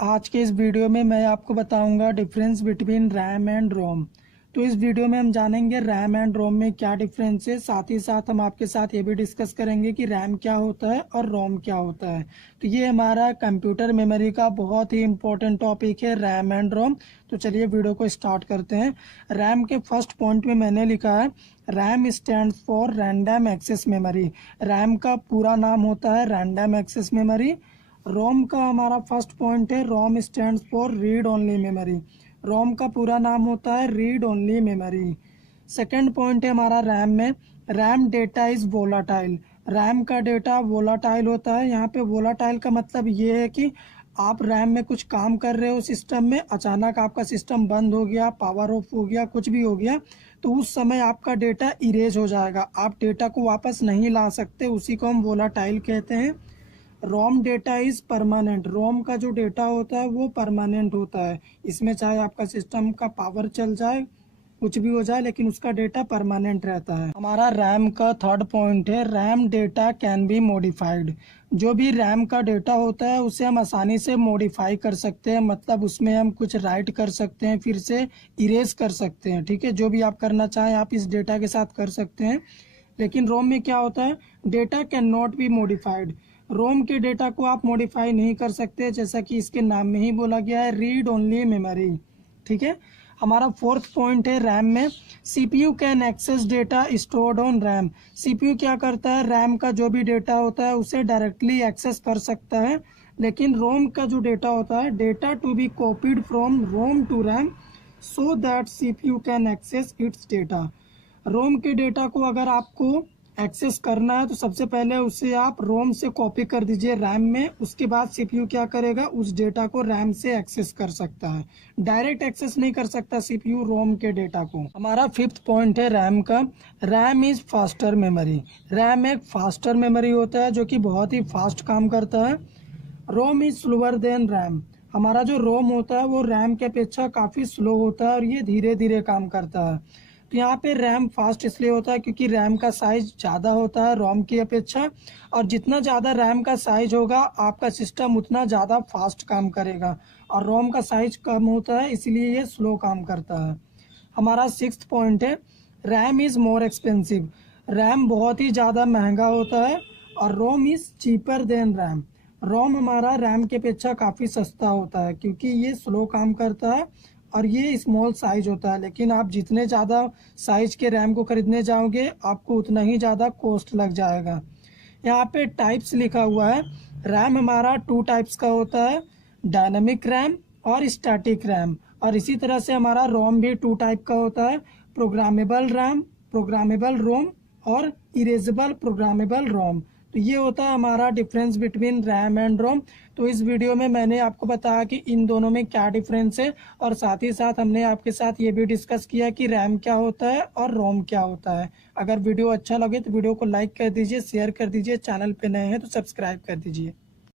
आज के इस वीडियो में मैं आपको बताऊंगा डिफरेंस बिटवीन रैम एंड रोम। तो इस वीडियो में हम जानेंगे रैम एंड रोम में क्या डिफरेंस है। साथ ही साथ हम आपके साथ ये भी डिस्कस करेंगे कि रैम क्या होता है और रोम क्या होता है। तो ये हमारा कंप्यूटर मेमोरी का बहुत ही इंपॉर्टेंट टॉपिक है, रैम एंड रोम। तो चलिए वीडियो को स्टार्ट करते हैं। रैम के फर्स्ट पॉइंट में मैंने लिखा है RAM stands for random access memory. RAM का पूरा नाम होता है रैंडम एक्सेस मेमोरी। रोम का हमारा फर्स्ट पॉइंट है ROM stands for read only memory. ROM का पूरा नाम होता है read only memory. Second point है हमारा रैम में RAM data is volatile. RAM का डेटा वोलाटाइल होता है। यहाँ पे वोलाटाइल का मतलब ये है कि आप रैम में कुछ काम कर रहे हो सिस्टम में, अचानक आपका सिस्टम बंद हो गया, पावर ऑफ हो गया, कुछ भी हो गया, तो उस समय आपका डेटा इरेज हो जाएगा। आप डेटा को वापस नहीं ला सकते, उसी को हम वोलाटाइल कहते हैं। रोम डेटा इज परमानेंट। रोम का जो डेटा होता है वो परमानेंट होता है। इसमें चाहे आपका सिस्टम का पावर चल जाए, कुछ भी हो जाए, लेकिन उसका डेटा परमानेंट रहता है। हमारा रैम का थर्ड पॉइंट है RAM data can be modified. जो भी रैम का डेटा होता है उसे हम आसानी से मॉडिफाई कर सकते हैं, मतलब उसमें हम कुछ राइट कर सकते हैं, फिर से इरेज कर सकते हैं। ठीक है, जो भी आप करना चाहें आप इस डेटा के साथ कर सकते हैं। लेकिन रोम में क्या होता है, data can not be modified. ROM के डेटा को आप मॉडिफाई नहीं कर सकते, जैसा कि इसके नाम में ही बोला गया है रीड ओनली मेमोरी। ठीक है, हमारा फोर्थ पॉइंट है रैम में CPU can access data stored on RAM. CPU क्या करता है, रैम का जो भी डेटा होता है उसे डायरेक्टली एक्सेस कर सकता है। लेकिन रोम का जो डेटा होता है, data to be copied from ROM to RAM so that CPU can access its data. ROM के डेटा को अगर आपको एक्सेस करना है तो सबसे पहले उसे आप रोम से कॉपी कर दीजिए रैम में, उसके बाद सीपीयू क्या करेगा, उस डेटा को रैम से एक्सेस कर सकता है। डायरेक्ट एक्सेस नहीं कर सकता सीपीयू रोम के डेटा को। हमारा फिफ्थ पॉइंट है रैम का RAM is faster memory. RAM एक फास्टर मेमोरी होता है जो कि बहुत ही फास्ट काम करता है। रोम इज स्लोअर देन रैम। हमारा जो रोम होता है वो रैम के अपेक्षा काफ़ी स्लो होता है और ये धीरे धीरे काम करता है। तो यहाँ पे रैम फास्ट इसलिए होता है क्योंकि रैम का साइज ज़्यादा होता है रोम की अपेक्षा, और जितना ज़्यादा रैम का साइज होगा आपका सिस्टम उतना ज़्यादा फास्ट काम करेगा, और रोम का साइज कम होता है इसलिए ये स्लो काम करता है। हमारा सिक्स्थ पॉइंट है RAM is more expensive. RAM बहुत ही ज़्यादा महंगा होता है और ROM is cheaper than RAM. रोम हमारा रैम के अपेक्षा काफ़ी सस्ता होता है क्योंकि ये स्लो काम करता है और ये स्मॉल साइज होता है। लेकिन आप जितने ज़्यादा साइज के रैम को खरीदने जाओगे आपको उतना ही ज़्यादा कॉस्ट लग जाएगा। यहाँ पे टाइप्स लिखा हुआ है, रैम हमारा 2 टाइप्स का होता है, डायनामिक रैम और स्टैटिक रैम। और इसी तरह से हमारा रोम भी 2 टाइप का होता है, प्रोग्रामेबल रैम, प्रोग्रामेबल रोम और इरेजेबल प्रोग्रामेबल रोम। तो ये होता है हमारा डिफरेंस बिटवीन रैम एंड रोम। तो इस वीडियो में मैंने आपको बताया कि इन दोनों में क्या डिफरेंस है, और साथ ही साथ हमने आपके साथ ये भी डिस्कस किया कि रैम क्या होता है और रोम क्या होता है। अगर वीडियो अच्छा लगे तो वीडियो को लाइक कर दीजिए, शेयर कर दीजिए, चैनल पे नए हैं तो सब्सक्राइब कर दीजिए।